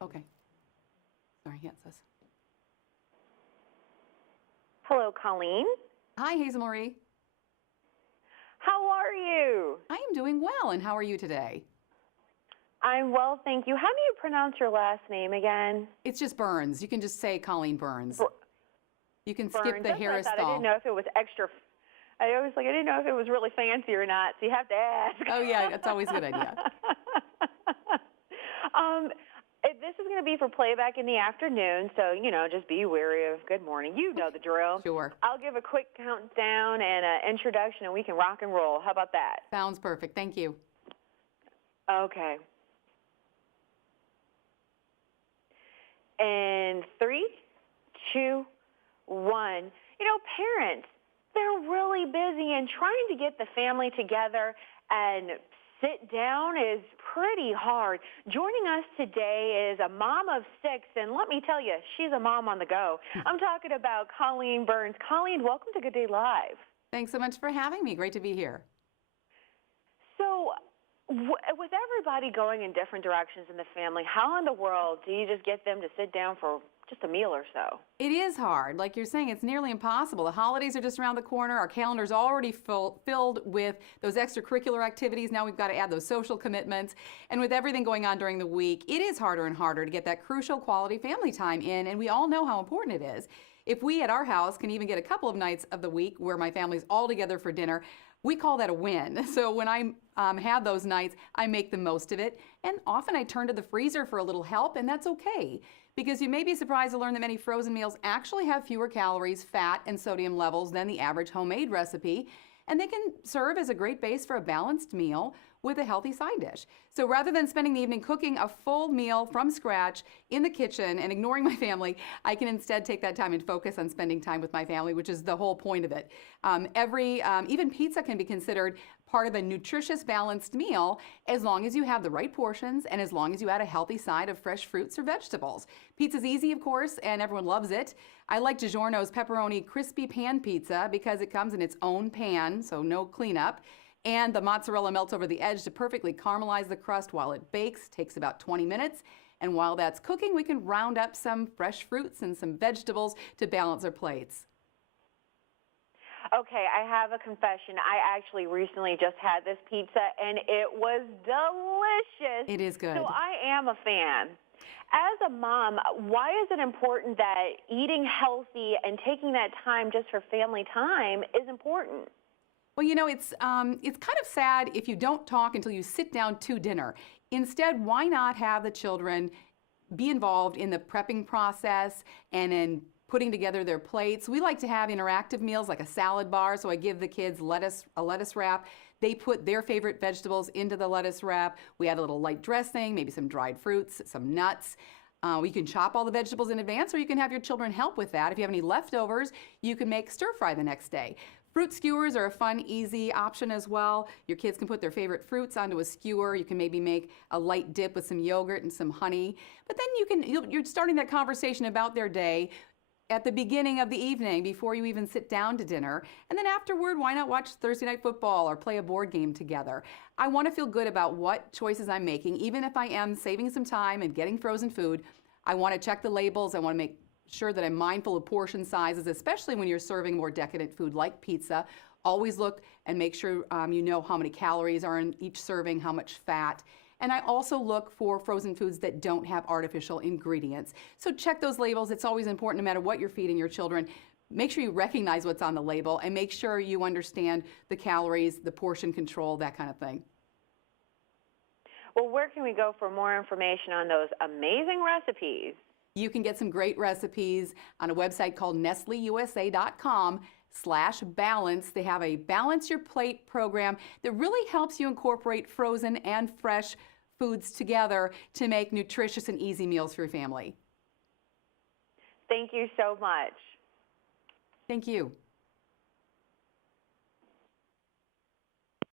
Okay. Sorry, yes, this. Hello, Colleen. Hi, Hazel Marie. How are you? I am doing well, and how are you today? I'm well, thank you. How do you pronounce your last name again? It's just Burns. You can just say Colleen Burns. You can skip Burns. the That's what I thought. I didn't Harris-Thal. know if it was extra. I didn't know if it was really fancy or not, so you have to ask. Oh, yeah, that's always a good idea. This is going to be for playback in the afternoon, so, just be wary of good morning. You know the drill. Sure. I'll give a quick countdown and an introduction, and we can rock and roll. How about that? Sounds perfect. Thank you. Okay. And 3, 2, 1. Parents, they're really busy, and trying to get the family together and sit down is pretty hard. Joining us today is a mom of 6, and let me tell you, she's a mom on the go. I'm talking about Colleen Burns. Colleen, welcome to Good Day Live. Thanks so much for having me. Great to be here. So, with everybody going in different directions in the family, how in the world do you just get them to sit down for just a meal or so? It is hard. Like you're saying, it's nearly impossible. The holidays are just around the corner. Our calendar's already filled with those extracurricular activities. Now we've got to add those social commitments. And with everything going on during the week, it is harder and harder to get that crucial quality family time in. And we all know how important it is. If we at our house can even get a couple of nights of the week where my family's all together for dinner, we call that a win. So when I have those nights, I make the most of it. And often I turn to the freezer for a little help, and that's okay. Because you may be surprised to learn that many frozen meals actually have fewer calories, fat, and sodium levels than the average homemade recipe. And they can serve as a great base for a balanced meal with a healthy side dish. So rather than spending the evening cooking a full meal from scratch in the kitchen and ignoring my family, I can instead take that time and focus on spending time with my family, which is the whole point of it. Even pizza can be considered part of a nutritious, balanced meal as long as you have the right portions and as long as you add a healthy side of fresh fruits or vegetables. Pizza's easy, of course, and everyone loves it. I like DiGiorno's pepperoni crispy pan pizza because it comes in its own pan, so no cleanup. And the mozzarella melts over the edge to perfectly caramelize the crust while it bakes. Takes about 20 minutes. And while that's cooking, we can round up some fresh fruits and some vegetables to balance our plates. Okay, I have a confession. I actually recently just had this pizza, and it was delicious. It is good. So I am a fan. As a mom, why is it important that eating healthy and taking that time just for family time is important? Well, it's kind of sad if you don't talk until you sit down to dinner. Instead, why not have the children be involved in the prepping process and in putting together their plates? We like to have interactive meals like a salad bar, so I give the kids a lettuce wrap. They put their favorite vegetables into the lettuce wrap. We add a little light dressing, maybe some dried fruits, some nuts. We can chop all the vegetables in advance, or you can have your children help with that. If you have any leftovers, you can make stir fry the next day. Fruit skewers are a fun, easy option as well. Your kids can put their favorite fruits onto a skewer. You can maybe make a light dip with some yogurt and some honey. But then you're starting that conversation about their day at the beginning of the evening before you even sit down to dinner. And then afterward, why not watch Thursday Night Football or play a board game together? I want to feel good about what choices I'm making, even if I am saving some time and getting frozen food. I want to check the labels. I want to make sure that I'm mindful of portion sizes, especially when you're serving more decadent food like pizza. Always look and make sure you know how many calories are in each serving, how much fat. And I also look for frozen foods that don't have artificial ingredients. So check those labels. It's always important, no matter what you're feeding your children. Make sure you recognize what's on the label and make sure you understand the calories, the portion control, that kind of thing. Well, where can we go for more information on those amazing recipes? You can get some great recipes on a website called nestleusa.com/balance. They have a Balance Your Plate program that really helps you incorporate frozen and fresh foods together to make nutritious and easy meals for your family. Thank you so much. Thank you.